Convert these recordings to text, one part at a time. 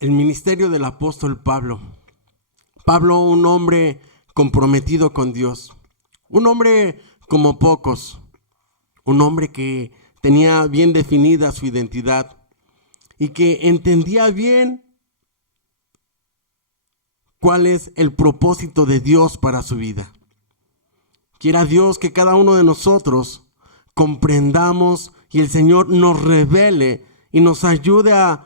El ministerio del apóstol Pablo. Pablo, un hombre comprometido con Dios, un hombre como pocos, un hombre que tenía bien definida su identidad y que entendía bien cuál es el propósito de Dios para su vida. Quiera Dios que cada uno de nosotros comprendamos y el Señor nos revele y nos ayude a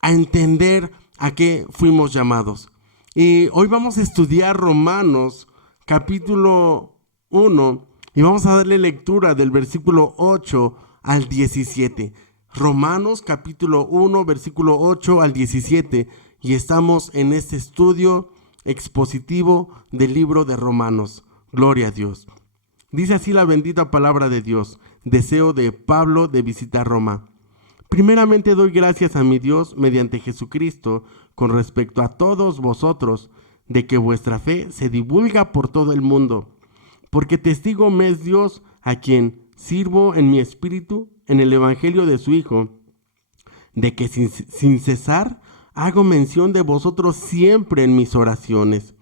entender a qué fuimos llamados. Y hoy vamos a estudiar Romanos capítulo 1 y vamos a darle lectura del versículo 8 al 17. Romanos capítulo 1 versículo 8 al 17, y estamos en este estudio expositivo del libro de Romanos. Gloria a Dios. Dice así la bendita palabra de Dios. Deseo de Pablo de visitar Roma. Primeramente doy gracias a mi Dios mediante Jesucristo con respecto a todos vosotros, de que vuestra fe se divulga por todo el mundo, porque testigo me es Dios, a quien sirvo en mi espíritu en el evangelio de su Hijo, de que sin cesar hago mención de vosotros siempre en mis oraciones,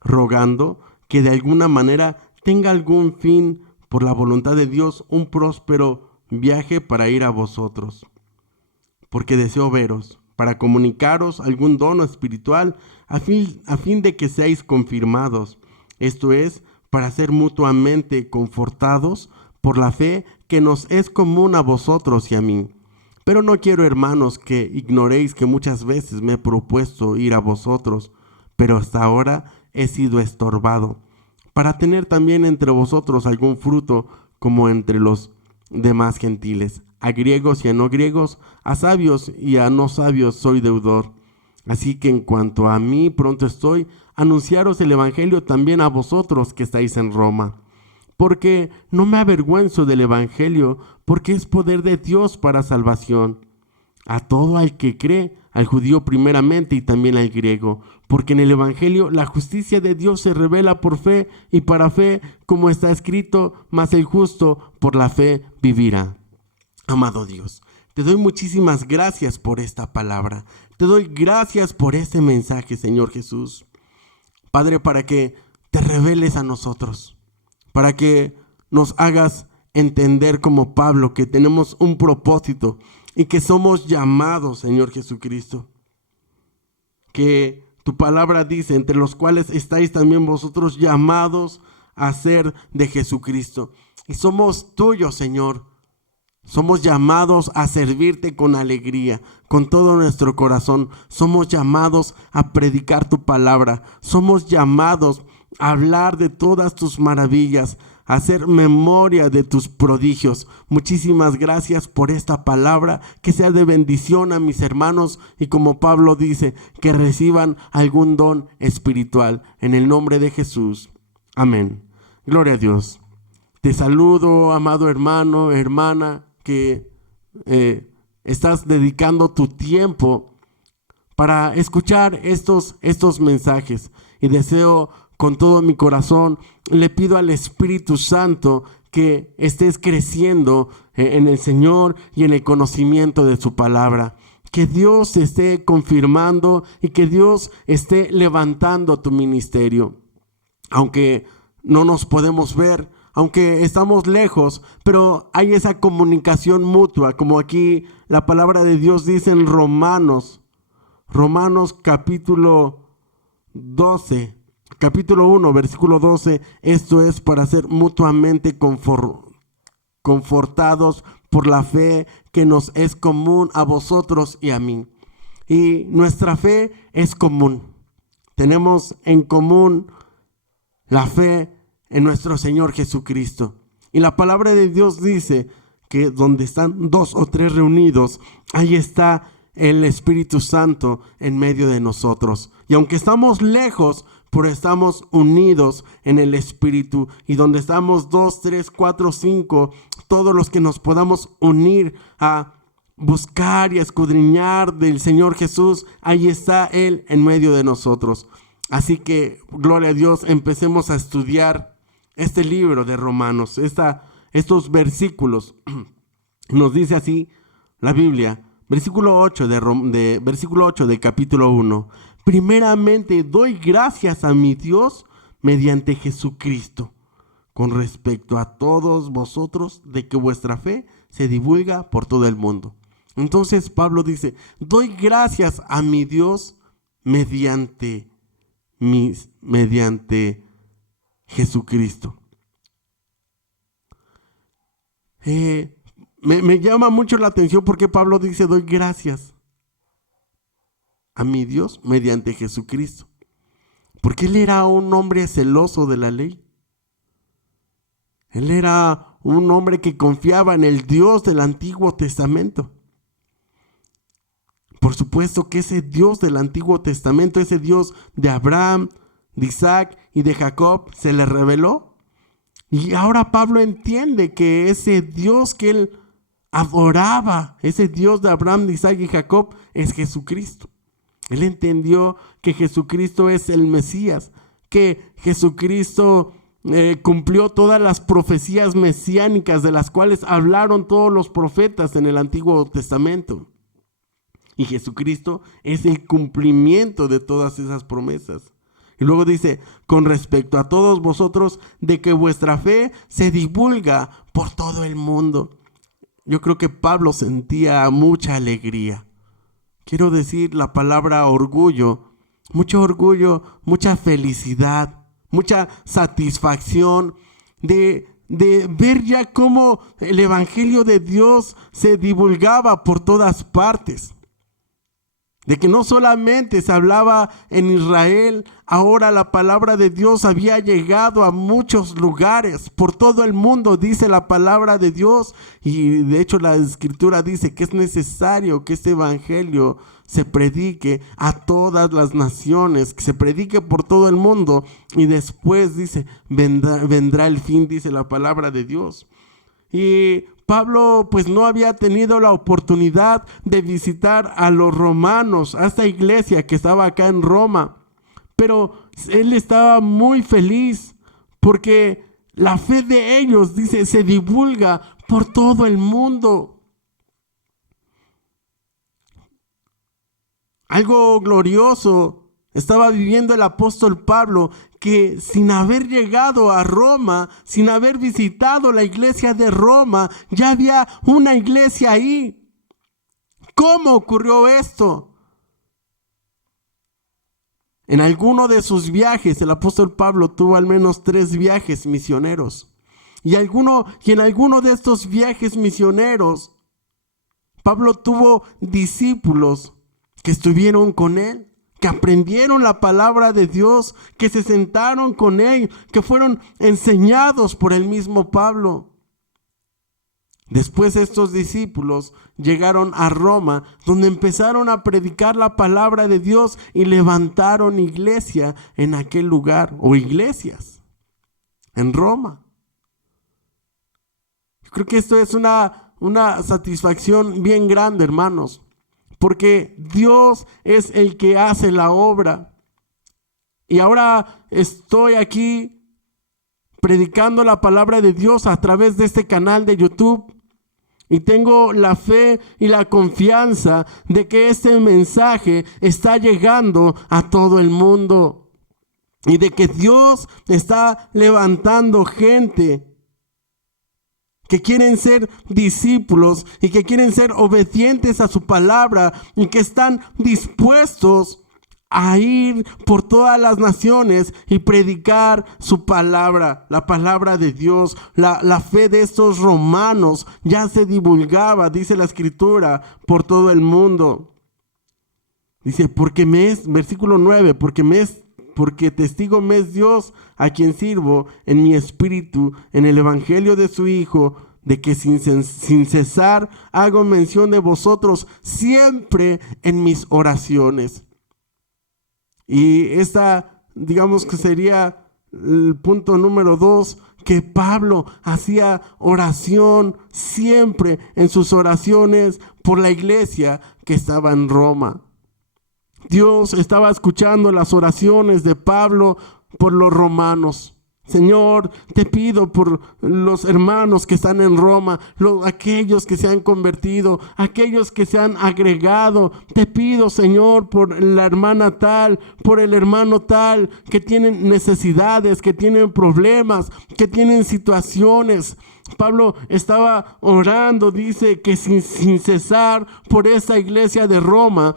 rogando que de alguna manera tenga algún fin por la voluntad de Dios, un próspero viaje para ir a vosotros. Porque deseo veros, para comunicaros algún dono espiritual, a fin de que seáis confirmados, esto es, para ser mutuamente confortados por la fe que nos es común a vosotros y a mí. Pero no quiero, hermanos, que ignoréis que muchas veces me he propuesto ir a vosotros, pero hasta ahora he sido estorbado, para tener también entre vosotros algún fruto como entre los demás gentiles. A griegos y a no griegos, a sabios y a no sabios soy deudor. Así que en cuanto a mí, pronto estoy a anunciaros el evangelio también a vosotros que estáis en Roma. Porque no me avergüenzo del evangelio, porque es poder de Dios para salvación a todo al que cree, al judío primeramente y también al griego, porque en el evangelio la justicia de Dios se revela por fe y para fe, como está escrito, mas el justo por la fe vivirá. Amado Dios, te doy muchísimas gracias por esta palabra. Te doy gracias por este mensaje, Señor Jesús. Padre, para que te reveles a nosotros, para que nos hagas entender como Pablo que tenemos un propósito y que somos llamados, Señor Jesucristo. Que tu palabra dice, entre los cuales estáis también vosotros llamados a ser de Jesucristo. Y somos tuyos, Señor. Somos llamados a servirte con alegría, con todo nuestro corazón. Somos llamados a predicar tu palabra. Somos llamados a hablar de todas tus maravillas, a hacer memoria de tus prodigios. Muchísimas gracias por esta palabra, que sea de bendición a mis hermanos y, como Pablo dice, que reciban algún don espiritual. En el nombre de Jesús. Amén. Gloria a Dios. Te saludo, amado hermano, hermana, que estás dedicando tu tiempo para escuchar estos mensajes, y deseo con todo mi corazón, le pido al Espíritu Santo que estés creciendo en el Señor y en el conocimiento de su palabra, que Dios esté confirmando y que Dios esté levantando tu ministerio, aunque no nos podemos ver, aunque estamos lejos, pero hay esa comunicación mutua, como aquí la palabra de Dios dice en Romanos capítulo 1, versículo 12, esto es para ser mutuamente confortados por la fe que nos es común a vosotros y a mí. Y nuestra fe es común. Tenemos en común la fe en nuestro Señor Jesucristo. Y la palabra de Dios dice que donde están 2 o 3 reunidos, ahí está el Espíritu Santo en medio de nosotros. Y aunque estamos lejos, pero estamos unidos en el Espíritu. Y donde estamos 2, 3, 4, 5, todos los que nos podamos unir a buscar y a escudriñar del Señor Jesús, ahí está Él en medio de nosotros. Así que, gloria a Dios, empecemos a estudiar este libro de Romanos, estos versículos. Nos dice así la Biblia: Versículo 8 del capítulo 1. Primeramente doy gracias a mi Dios mediante Jesucristo, con respecto a todos vosotros, de que vuestra fe se divulga por todo el mundo. Entonces Pablo dice, doy gracias a mi Dios mediante Jesucristo. Me llama mucho la atención porque Pablo dice, doy gracias a mi Dios mediante Jesucristo. Porque él era un hombre celoso de la ley. Él era un hombre que confiaba en el Dios del Antiguo Testamento. Por supuesto que ese Dios del Antiguo Testamento, ese Dios de Abraham, de Isaac y de Jacob, se le reveló. Y ahora Pablo entiende que ese Dios que él adoraba, ese Dios de Abraham, de Isaac y Jacob, es Jesucristo. Él entendió que Jesucristo es el Mesías, que Jesucristo cumplió todas las profecías mesiánicas de las cuales hablaron todos los profetas en el Antiguo Testamento. Y Jesucristo es el cumplimiento de todas esas promesas. Y luego dice, con respecto a todos vosotros, de que vuestra fe se divulga por todo el mundo. Yo creo que Pablo sentía mucha alegría. Quiero decir la palabra orgullo, mucha felicidad, mucha satisfacción de ver ya cómo el evangelio de Dios se divulgaba por todas partes. De que no solamente se hablaba en Israel, ahora la palabra de Dios había llegado a muchos lugares, por todo el mundo, dice la palabra de Dios. Y de hecho la Escritura dice que es necesario que este evangelio se predique a todas las naciones, que se predique por todo el mundo. Y después dice, vendrá el fin, dice la palabra de Dios. Y Pablo pues no había tenido la oportunidad de visitar a los romanos, a esta iglesia que estaba acá en Roma, pero él estaba muy feliz porque la fe de ellos, dice, se divulga por todo el mundo. Algo glorioso estaba viviendo el apóstol Pablo, que sin haber llegado a Roma, sin haber visitado la iglesia de Roma, ya había una iglesia ahí. ¿Cómo ocurrió esto? En alguno de sus viajes, el apóstol Pablo tuvo al menos 3 viajes misioneros. Y en alguno de estos viajes misioneros, Pablo tuvo discípulos que estuvieron con él, que aprendieron la palabra de Dios, que se sentaron con él, que fueron enseñados por el mismo Pablo. Después estos discípulos llegaron a Roma, donde empezaron a predicar la palabra de Dios y levantaron iglesia en aquel lugar, o iglesias, en Roma. Yo creo que esto es una satisfacción bien grande, hermanos. Porque Dios es el que hace la obra. Y ahora estoy aquí predicando la palabra de Dios a través de este canal de YouTube. Y tengo la fe y la confianza de que este mensaje está llegando a todo el mundo. Y de que Dios está levantando gente que quieren ser discípulos y que quieren ser obedientes a su palabra y que están dispuestos a ir por todas las naciones y predicar su palabra, la palabra de Dios. La fe de estos romanos ya se divulgaba, dice la Escritura, por todo el mundo. Dice, versículo 9, porque testigo me es Dios a quien sirvo en mi espíritu, en el evangelio de su Hijo, de que sin cesar hago mención de vosotros siempre en mis oraciones. Y esta, digamos que sería el punto número 2, que Pablo hacía oración siempre en sus oraciones por la iglesia que estaba en Roma. Dios estaba escuchando las oraciones de Pablo por los romanos. Señor, te pido por los hermanos que están en Roma, aquellos que se han convertido, aquellos que se han agregado. Te pido, Señor, por la hermana tal, por el hermano tal, que tienen necesidades, que tienen problemas, que tienen situaciones. Pablo estaba orando, dice que sin cesar por esa iglesia de Roma.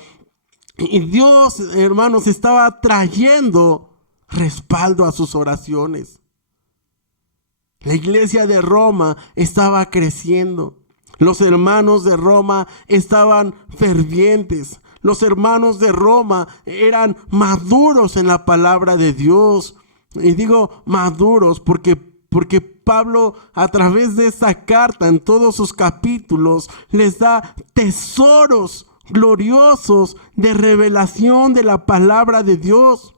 Y Dios, hermanos, estaba trayendo respaldo a sus oraciones. La iglesia de Roma estaba creciendo. Los hermanos de Roma estaban fervientes. Los hermanos de Roma eran maduros en la palabra de Dios. Y digo maduros porque Pablo, a través de esta carta, en todos sus capítulos, les da tesoros gloriosos de revelación de la palabra de Dios.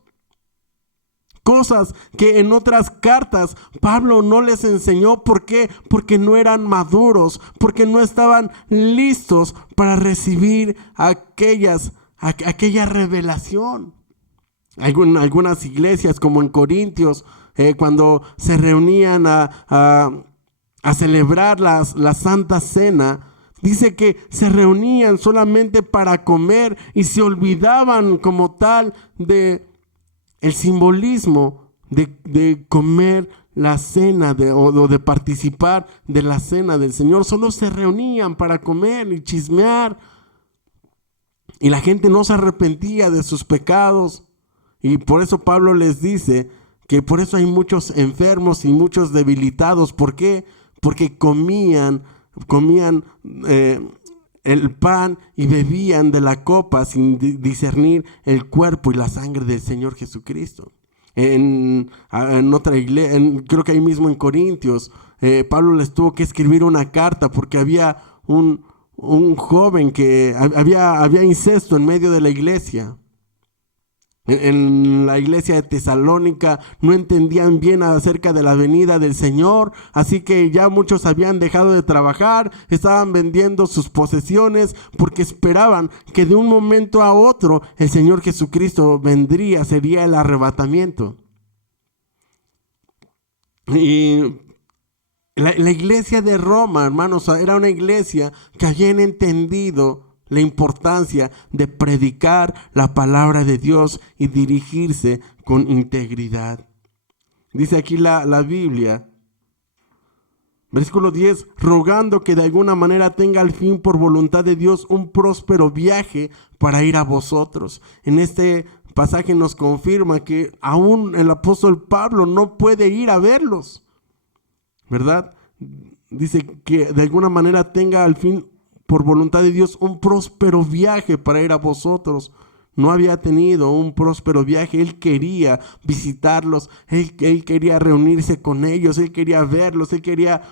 Cosas que en otras cartas Pablo no les enseñó. ¿Por qué? Porque no eran maduros, porque no estaban listos para recibir aquella revelación. Algunas iglesias, como en Corintios, cuando se reunían a celebrar la Santa Cena, dice que se reunían solamente para comer y se olvidaban como tal de el simbolismo de comer la cena o de participar de la cena del Señor. Solo se reunían para comer y chismear. Y la gente no se arrepentía de sus pecados. Y por eso Pablo les dice que por eso hay muchos enfermos y muchos debilitados. ¿Por qué? Porque comían el pan y bebían de la copa sin discernir el cuerpo y la sangre del Señor Jesucristo. En otra iglesia, creo que ahí mismo en Corintios, Pablo les tuvo que escribir una carta porque había un joven que había incesto en medio de la iglesia. En la iglesia de Tesalónica no entendían bien acerca de la venida del Señor, así que ya muchos habían dejado de trabajar, estaban vendiendo sus posesiones porque esperaban que de un momento a otro el Señor Jesucristo vendría, sería el arrebatamiento. Y la iglesia de Roma, hermanos, era una iglesia que habían entendido la importancia de predicar la palabra de Dios y dirigirse con integridad. Dice aquí la Biblia, versículo 10, rogando que de alguna manera tenga al fin por voluntad de Dios un próspero viaje para ir a vosotros. En este pasaje nos confirma que aún el apóstol Pablo no puede ir a verlos, ¿verdad? Dice que de alguna manera tenga al fin por voluntad de Dios un próspero viaje para ir a vosotros. No había tenido un próspero viaje. Él quería visitarlos, él quería reunirse con ellos, él quería verlos, él quería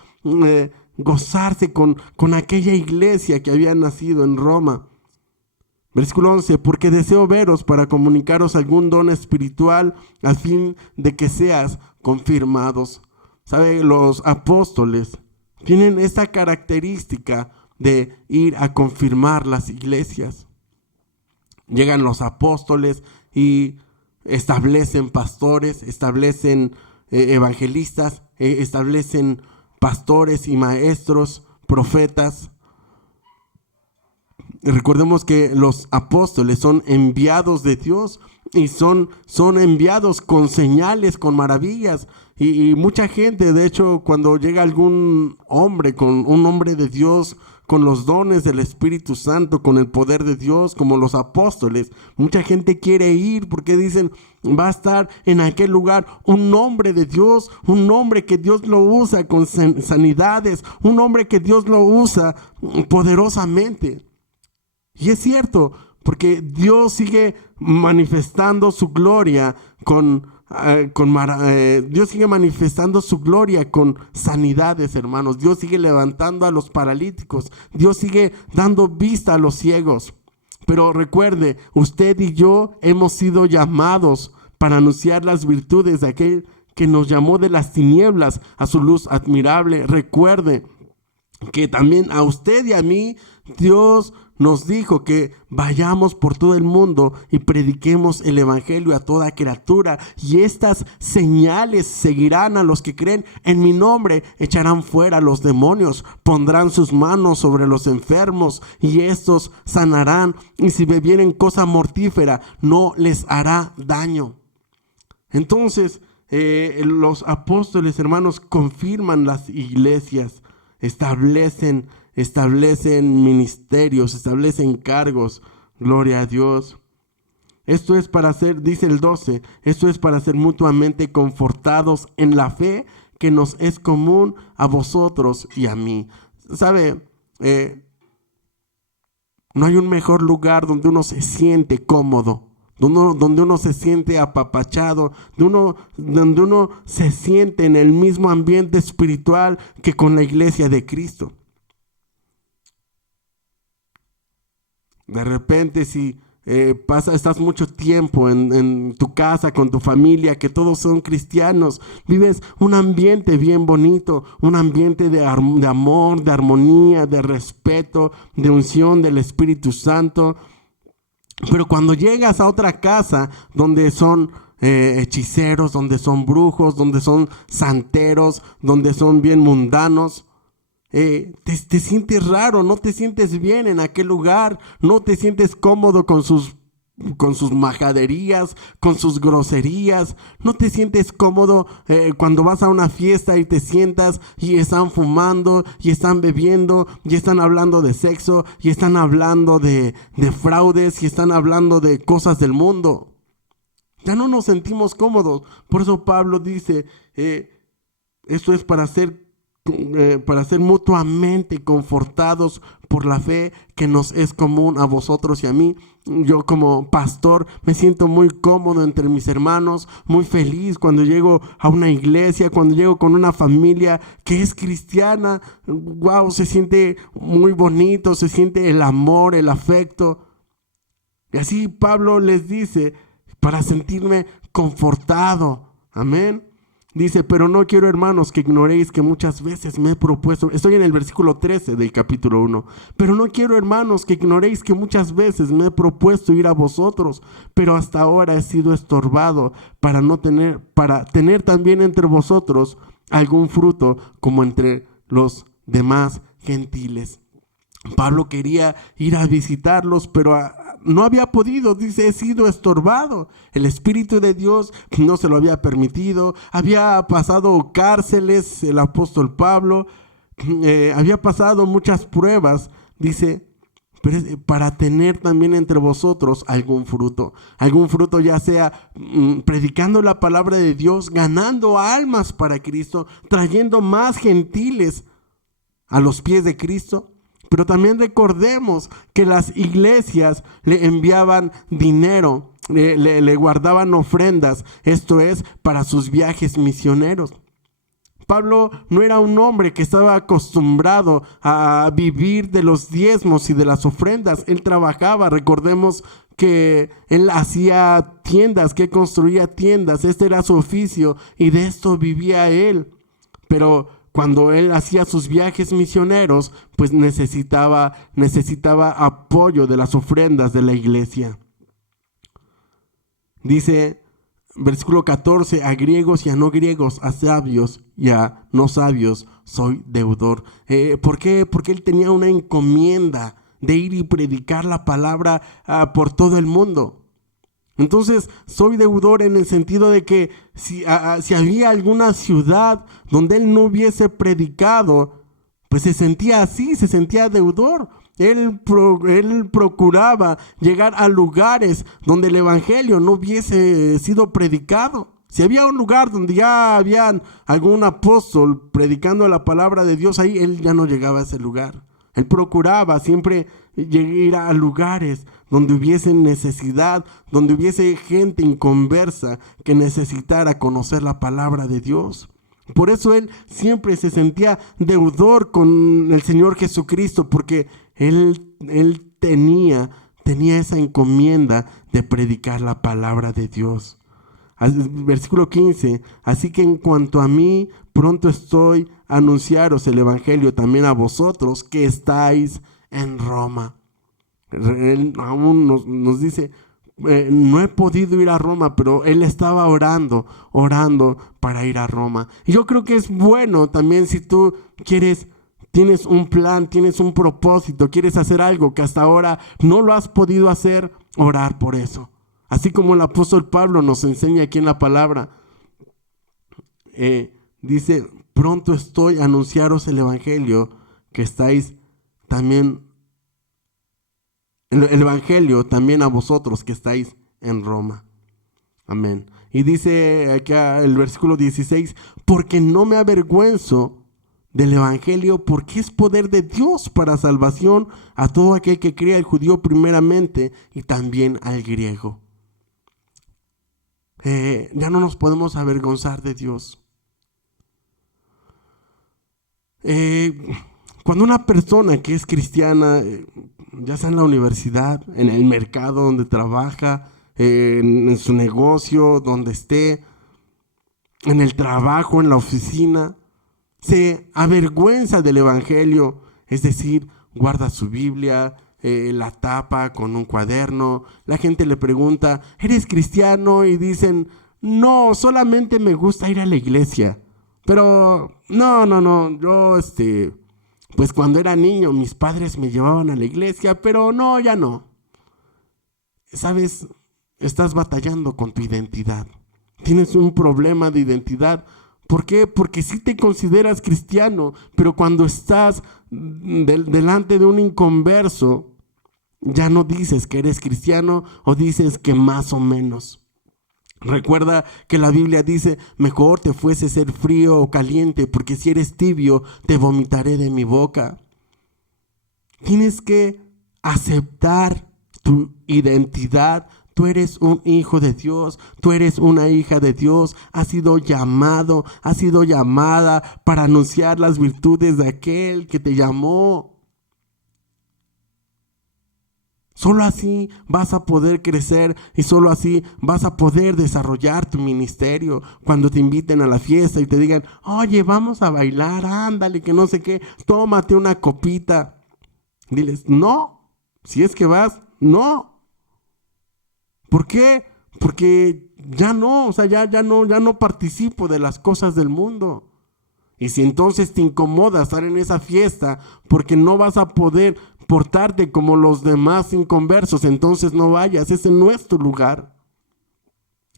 gozarse con aquella iglesia que había nacido en Roma. Versículo 11, porque deseo veros para comunicaros algún don espiritual a fin de que seas confirmados. ¿Sabe? Los apóstoles tienen esta característica de ir a confirmar las iglesias. Llegan los apóstoles y establecen pastores, establecen evangelistas, establecen pastores y maestros, profetas. Recordemos que los apóstoles son enviados de Dios y son enviados con señales, con maravillas. Y mucha gente, de hecho, cuando llega algún hombre, con un hombre de Dios, con los dones del Espíritu Santo, con el poder de Dios, como los apóstoles, mucha gente quiere ir porque dicen, va a estar en aquel lugar un hombre de Dios, un hombre que Dios lo usa con sanidades, un hombre que Dios lo usa poderosamente. Y es cierto, porque Dios sigue manifestando su gloria Dios sigue manifestando su gloria con sanidades, hermanos. Dios sigue levantando a los paralíticos. Dios sigue dando vista a los ciegos. Pero recuerde, usted y yo hemos sido llamados para anunciar las virtudes de aquel que nos llamó de las tinieblas a su luz admirable. Recuerde que también a usted y a mí Dios nos dijo que vayamos por todo el mundo y prediquemos el evangelio a toda criatura, y estas señales seguirán a los que creen. En mi nombre echarán fuera los demonios, pondrán sus manos sobre los enfermos y estos sanarán, y si bebieren cosa mortífera no les hará daño. Entonces los apóstoles, hermanos, confirman las iglesias, establecen ministerios, establecen cargos. Gloria a Dios. Esto es para ser, dice el 12, esto es para ser mutuamente confortados en la fe que nos es común a vosotros y a mí. ¿Sabe? No hay un mejor lugar donde uno se siente cómodo, donde uno se siente apapachado, donde uno se siente en el mismo ambiente espiritual que con la iglesia de Cristo. De repente, si estás mucho tiempo en tu casa con tu familia, que todos son cristianos, vives un ambiente bien bonito, un ambiente de amor, de armonía, de respeto, de unción del Espíritu Santo. Pero cuando llegas a otra casa donde son hechiceros, donde son brujos, donde son santeros, donde son bien mundanos, te sientes raro, no te sientes bien en aquel lugar, no te sientes cómodo con sus majaderías, con sus groserías, no te sientes cómodo cuando vas a una fiesta y te sientas y están fumando y están bebiendo y están hablando de sexo y están hablando de fraudes y están hablando de cosas del mundo. Ya no nos sentimos cómodos. Por eso Pablo dice, esto es para ser mutuamente confortados por la fe que nos es común a vosotros y a mí. Yo como pastor me siento muy cómodo entre mis hermanos, muy feliz cuando llego a una iglesia, cuando llego con una familia que es cristiana. Wow, se siente muy bonito, se siente el amor, el afecto. Y así Pablo les dice, para sentirme confortado. Amén. Dice, pero no quiero, hermanos, que ignoréis que muchas veces me he propuesto, estoy en el versículo 13 del capítulo 1, pero no quiero, hermanos, que ignoréis que muchas veces me he propuesto ir a vosotros, pero hasta ahora he sido estorbado para tener también entre vosotros algún fruto como entre los demás gentiles. Pablo quería ir a visitarlos, pero no había podido. Dice, he sido estorbado. El Espíritu de Dios no se lo había permitido. Había pasado cárceles el apóstol Pablo. Había pasado muchas pruebas. Dice, pero para tener también entre vosotros algún fruto. Algún fruto, ya sea predicando la palabra de Dios, ganando almas para Cristo, trayendo más gentiles a los pies de Cristo. Pero también recordemos que las iglesias le enviaban dinero, le guardaban ofrendas, esto es, para sus viajes misioneros. Pablo no era un hombre que estaba acostumbrado a vivir de los diezmos y de las ofrendas. Él trabajaba, recordemos que él hacía tiendas, que construía tiendas, este era su oficio y de esto vivía él. Pero cuando él hacía sus viajes misioneros, pues necesitaba apoyo de las ofrendas de la iglesia. Dice, versículo 14, a griegos y a no griegos, a sabios y a no sabios, soy deudor. ¿Por qué? Porque él tenía una encomienda de ir y predicar la palabra por todo el mundo. Entonces, soy deudor en el sentido de que si había alguna ciudad donde él no hubiese predicado, pues se sentía así, se sentía deudor. Él procuraba llegar a lugares donde el evangelio no hubiese sido predicado. Si había un lugar donde ya había algún apóstol predicando la palabra de Dios, ahí él ya no llegaba a ese lugar. Él procuraba siempre ir a lugares donde hubiese necesidad, donde hubiese gente inconversa que necesitara conocer la palabra de Dios. Por eso él siempre se sentía deudor con el Señor Jesucristo, porque él tenía esa encomienda de predicar la palabra de Dios. Versículo 15, así que en cuanto a mí, pronto estoy a anunciaros el evangelio también a vosotros que estáis en Roma. Él aún nos dice, no he podido ir a Roma, pero él estaba orando para ir a Roma. Y yo creo que es bueno también si tú tienes un plan, tienes un propósito, quieres hacer algo que hasta ahora no lo has podido hacer, orar por eso. Así como el apóstol Pablo nos enseña aquí en la palabra, dice, pronto estoy a anunciaros el evangelio, que estáis también, el evangelio también a vosotros que estáis en Roma. Amén. Y dice acá el versículo 16, porque no me avergüenzo del evangelio, porque es poder de Dios para salvación a todo aquel que cree, al judío primeramente y también al griego. Ya no nos podemos avergonzar de Dios. Cuando una persona que es cristiana, ya sea en la universidad, en el mercado donde trabaja, en su negocio, donde esté, en el trabajo, en la oficina, se avergüenza del evangelio, es decir, guarda su Biblia, la tapa con un cuaderno, la gente le pregunta, ¿eres cristiano? Y dicen, no, solamente me gusta ir a la iglesia, pero no, yo pues cuando era niño mis padres me llevaban a la iglesia, pero no, ya no. ¿Sabes? Estás batallando con tu identidad. Tienes un problema de identidad. ¿Por qué? Porque sí te consideras cristiano, pero cuando estás delante de un inconverso, ya no dices que eres cristiano o dices que más o menos. Recuerda que la Biblia dice, mejor te fuese ser frío o caliente, porque si eres tibio, te vomitaré de mi boca. Tienes que aceptar tu identidad. Tú eres un hijo de Dios, tú eres una hija de Dios, has sido llamado, has sido llamada para anunciar las virtudes de aquel que te llamó. Solo así vas a poder crecer y solo así vas a poder desarrollar tu ministerio. Cuando te inviten a la fiesta y te digan, oye, vamos a bailar, ándale, que no sé qué, tómate una copita. Diles, no, si es que vas, no. ¿Por qué? Porque ya no, ya no participo de las cosas del mundo. Y si entonces te incomoda estar en esa fiesta porque no vas a poder portarte como los demás inconversos, entonces no vayas, ese no es tu lugar.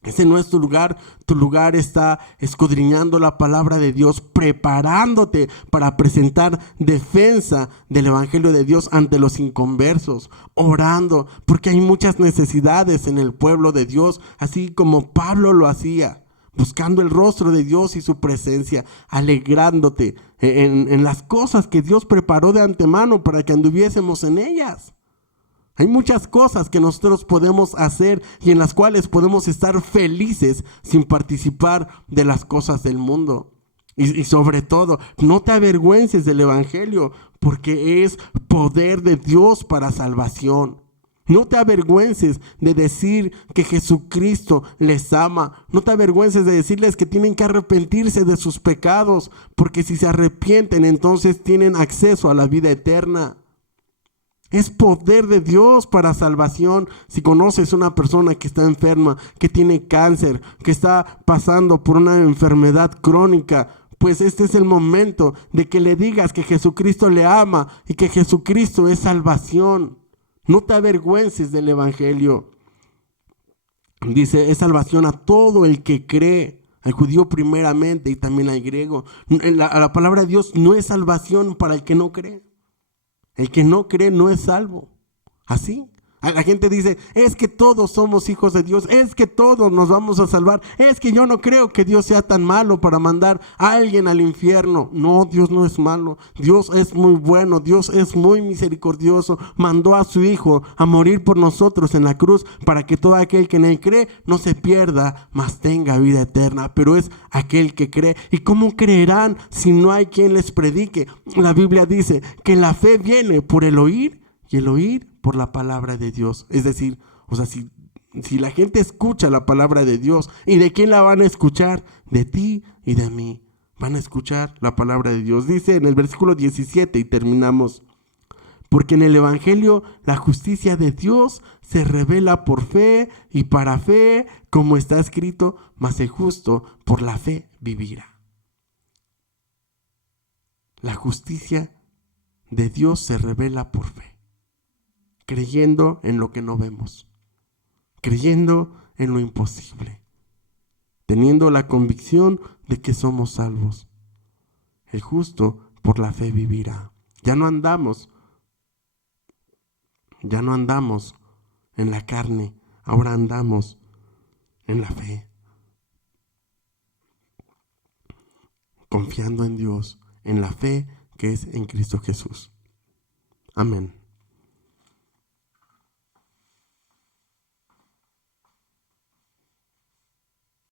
Ese no es tu lugar está escudriñando la palabra de Dios, preparándote para presentar defensa del evangelio de Dios ante los inconversos, orando, porque hay muchas necesidades en el pueblo de Dios, así como Pablo lo hacía, buscando el rostro de Dios y su presencia, alegrándote en las cosas que Dios preparó de antemano para que anduviésemos en ellas. Hay muchas cosas que nosotros podemos hacer y en las cuales podemos estar felices sin participar de las cosas del mundo. Y sobre todo, no te avergüences del evangelio, porque es poder de Dios para salvación. No te avergüences de decir que Jesucristo les ama. No te avergüences de decirles que tienen que arrepentirse de sus pecados, porque si se arrepienten, entonces tienen acceso a la vida eterna. Es poder de Dios para salvación. Si conoces una persona que está enferma, que tiene cáncer, que está pasando por una enfermedad crónica, pues este es el momento de que le digas que Jesucristo le ama y que Jesucristo es salvación. No te avergüences del evangelio. Dice, es salvación a todo el que cree, al judío primeramente y también al griego. La palabra de Dios no es salvación para el que no cree. El que no cree no es salvo. Así. La gente dice, es que todos somos hijos de Dios, es que todos nos vamos a salvar, es que yo no creo que Dios sea tan malo para mandar a alguien al infierno. No, Dios no es malo, Dios es muy bueno, Dios es muy misericordioso. Mandó a su Hijo a morir por nosotros en la cruz para que todo aquel que en él cree no se pierda, mas tenga vida eterna. Pero es aquel que cree. ¿Y cómo creerán si no hay quien les predique? La Biblia dice que la fe viene por el oír y el oír por la palabra de Dios. Es decir, si la gente escucha la palabra de Dios, ¿y de quién la van a escuchar? De ti y de mí. Van a escuchar la palabra de Dios. Dice en el versículo 17 y terminamos. Porque en el Evangelio la justicia de Dios se revela por fe y para fe, como está escrito, mas el justo por la fe vivirá. La justicia de Dios se revela por fe, creyendo en lo que no vemos, creyendo en lo imposible, teniendo la convicción de que somos salvos. El justo por la fe vivirá. Ya no andamos en la carne, ahora andamos en la fe, confiando en Dios, en la fe que es en Cristo Jesús. Amén.